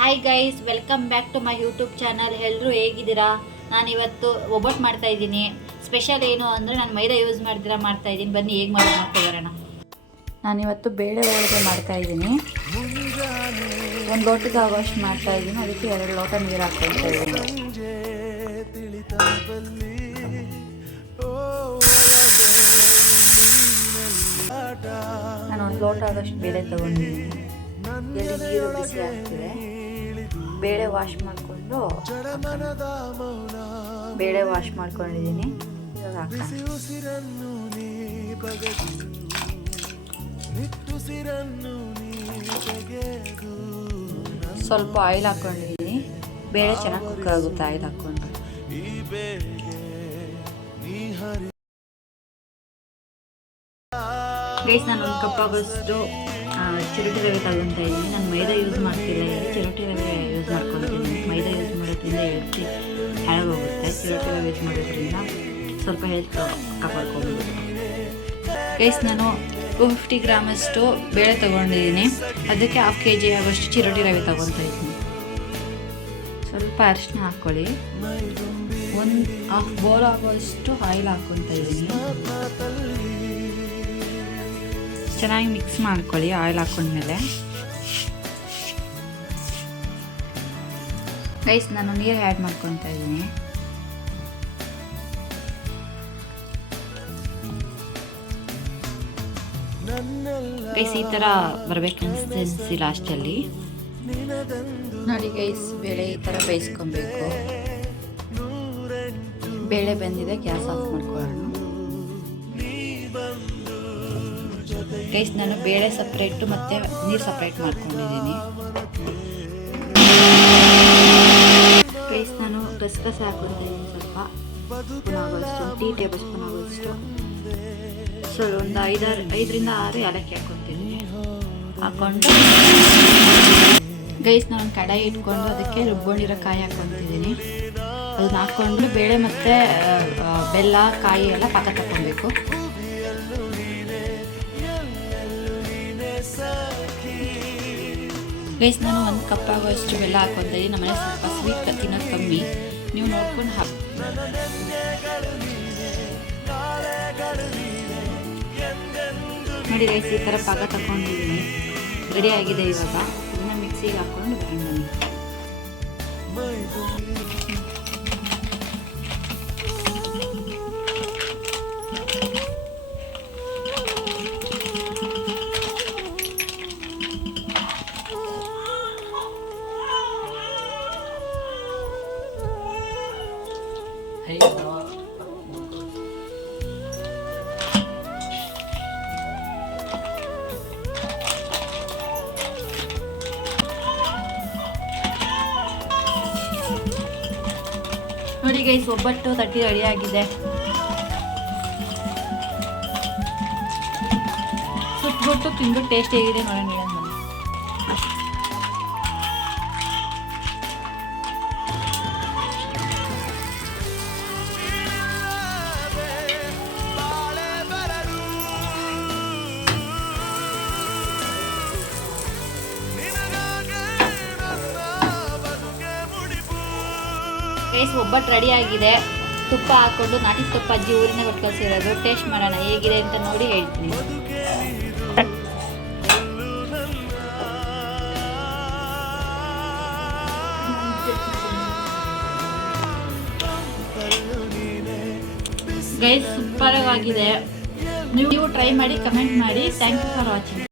Hi guys, welcome back to my YouTube channel. ಎಲ್ಲರೂ ಹೇಗಿದ್ದೀರಾ? ನಾನಿವತ್ತು ಒಬ್ಬಟ್ಟು ಮಾಡ್ತಾ ಇದ್ದೀನಿ. ಸ್ಪೆಷಲ್ ಏನು ಅಂದರೆ ನಾನು ಮೈದಾ ಯೂಸ್ ಮಾಡ್ತಾ ಇದ್ದೀನಿ. ಬನ್ನಿ ಹೇಗೆ ಮಾಡ್ತಾ ಬರೋಣ. ನಾನಿವತ್ತು ಬೇಳೆ ಹೋಳಿಗೆ ಮಾಡ್ತಾ ಇದ್ದೀನಿ. ಒಂದು ಲೋಟಕ್ಕೆ ಆಗೋಷ್ಟು ಮಾಡ್ತಾ ಇದ್ದೀನಿ. ಅದಕ್ಕೆ 2 ಲೋಟ ನೀರು ಹಾಕ್ಕೊಳ್ತಾ ಇದ್ದೀನಿ. ನಾನು 1 ಲೋಟ ಆಗೋಷ್ಟು ಬೇಳೆ ತಗೊಂಡಿದ್ದೀನಿ. ನೀರು ಬಿಸಿ ಆಗ್ತಿದೆ. ಬೇಳೆ ವಾಶ್ ಮಾಡಿಕೊಂಡು ಬೇಳೆ ವಾಶ್ ಮಾಡ್ಕೊಂಡಿದ್ದೀನಿ. ಸ್ವಲ್ಪ ಆಯಿಲ್ ಹಾಕ್ಕೊಂಡಿದ್ದೀನಿ. ಬೇಳೆ ಚೆನ್ನಾಗಿ ಕುಕ್ ಆಗುತ್ತೆ ಆಯಿಲ್ ಹಾಕ್ಕೊಂಡು. ಗೈಸ್, ನಾನು 1 ಕಪ್ ಆಗೋಷ್ಟು ಚಿರೋಟಿ ರವೆ ತಗೊತಾ ಇದ್ದೀನಿ. ನಾನು ಮೈದಾ ಯೂಸ್ ಮಾಡ್ತಿಲ್ಲ, ಚಿರೋಟಿ ರವೆ ಯೂಸ್ ಮಾಡ್ಕೊಳ್ತೀನಿ. ಮೈದಾ ಯೂಸ್ ಮಾಡೋದ್ರಿಂದ ಹೆಲ್ತ್ ಹಾಳಾಗೋಗುತ್ತೆ. ಚಿರೋಟಿ ರವೆ ಯೂಸ್ ಮಾಡೋದ್ರಿಂದ ಸ್ವಲ್ಪ ಹೆಲ್ತ್ ಕಾಪಾಡ್ಕೊಬೋದು. ಗೈಸ್, ನಾನು 250 ಗ್ರಾಮಷ್ಟು ಬೇಳೆ ತೊಗೊಂಡಿದ್ದೀನಿ. ಅದಕ್ಕೆ 1/2 kg ಆಗೋಷ್ಟು ಚಿರೋಟಿ ರವೆ ತೊಗೊತಾ ಇದ್ದೀನಿ. ಸ್ವಲ್ಪ ಅರಿಶಿನ ಹಾಕ್ಕೊಳ್ಳಿ. 1/2 ಬೌಲ್ ಆಗೋಷ್ಟು ಆಯಿಲ್ ಹಾಕ್ಕೊತಾ ಇದ್ದೀನಿ. ಚೆನ್ನಾಗಿ ಮಿಕ್ಸ್ ಮಾಡ್ಕೊಳ್ಳಿ ಆಯಿಲ್ ಹಾಕೊಂಡ್ಮೇಲೆ. ಗೈಸ್, ನಾನು ನೀರು ಆ್ಯಡ್ ಮಾಡ್ಕೊತಾ ಇದ್ದೀನಿ. ಗೈಸ್, ಈ ಥರ ಬರಬೇಕು ಕನ್ಸಿಸ್ಟೆನ್ಸಿ ಲಾಸ್ಟಲ್ಲಿ ನೋಡಿ. ಗೈಸ್, ಬೇಳೆ ಈ ಥರ ಬೇಯಿಸ್ಕೊಬೇಕು. ಬೇಳೆ ಬೆಂದಿದೆ, ಗ್ಯಾಸ್ ಆಫ್ ಮಾಡ್ಕೊಳ್ಳೋಣ. ಗೈಸ್, ನಾನು ಬೇಳೆ ಸಪ್ರೇಟು ಮತ್ತು ನೀರು ಸಪ್ರೇಟ್ ಮಾಡ್ಕೊಂಡಿದ್ದೀನಿ. ಗೈಸ್, ನಾನು ಗಸಗಸೆ ಹಾಕ್ಕೊಂಡಿದ್ದೀನಿ. ಸ್ವಲ್ಪ ಸ್ಪೂನ್ ಆಗೋಷ್ಟು, ಟೀ ಟೇಬಲ್ ಸ್ಪೂನ್ ಆಗೋಷ್ಟು. ಒಂದು 5ರಿಂದ 6 ಏಲಕ್ಕಿ ಹಾಕ್ಕೊತೀನಿ. ಹಾಕ್ಕೊಂಡು ಗೈಸ್, ನಾನು ಕಡಾಯಿ ಇಟ್ಕೊಂಡು ಅದಕ್ಕೆ ರುಬ್ಕೊಂಡಿರೋ ಕಾಯಿ ಹಾಕ್ಕೊತಿದ್ದೀನಿ. ಅದನ್ನ ಹಾಕ್ಕೊಂಡು ಬೇಳೆ ಮತ್ತು ಬೆಲ್ಲ, ಕಾಯಿ ಎಲ್ಲ ಪಾಕ ತಗೊಬೇಕು. ಗೈಸ್, ನಾನು 1 ಕಪ್ ಆಗೋಷ್ಟು ಬೆಲ್ಲ ಹಾಕ್ಕೊತಾ ಇದ್ದೀನಿ. ನಮ್ಮನೆ ಸ್ವಲ್ಪ ಸ್ವೀಟ್ ತಿನ್ನೋದು ಕಮ್ಮಿ, ನೀವು ನೋಡ್ಕೊಂಡು ಹಾಕಿ. ನೋಡಿ ಗೈಸ್, ಈ ಥರ ಪಾಕ ತಗೊಂಡಿದ್ದೀನಿ. ರೆಡಿ ಆಗಿದೆ. ಇವಾಗ ಇದನ್ನ ಮಿಕ್ಸಿಗೆ ಹಾಕ್ಕೊಂಡು ಗ್ರೈಂಡ್ ಮಾಡಿ. ನೋಡಿ ಗೈಸ್, ಒಬ್ಬಟ್ಟು ತಟ್ಟಿ ರೆಡಿ ಆಗಿದೆ. ಸುಟ್ಬಿಟ್ಟು ತಿಂದು ಟೇಸ್ಟ್ ಹೇಗಿದೆ ನೋಡೋಣ. ಗೈಸ್, ಒಬ್ಬಟ್ಟು ರೆಡಿ ಆಗಿದೆ. ತುಪ್ಪ ಹಾಕ್ಕೊಂಡು, ನಾಟಿ ತುಪ್ಪ ಅಜ್ಜಿ ಊರಿನ ಕೊಟ್ಟು ಕಳಿಸಿರೋದು. ಟೇಸ್ಟ್ ಮಾಡೋಣ ಹೇಗಿದೆ ಅಂತ ನೋಡಿ ಹೇಳ್ತೀನಿ. ಗೈಸ್, ಸೂಪರ್ ಆಗಿದೆ. ನೀವು ಟ್ರೈ ಮಾಡಿ, ಕಮೆಂಟ್ ಮಾಡಿ. Thank you for watching.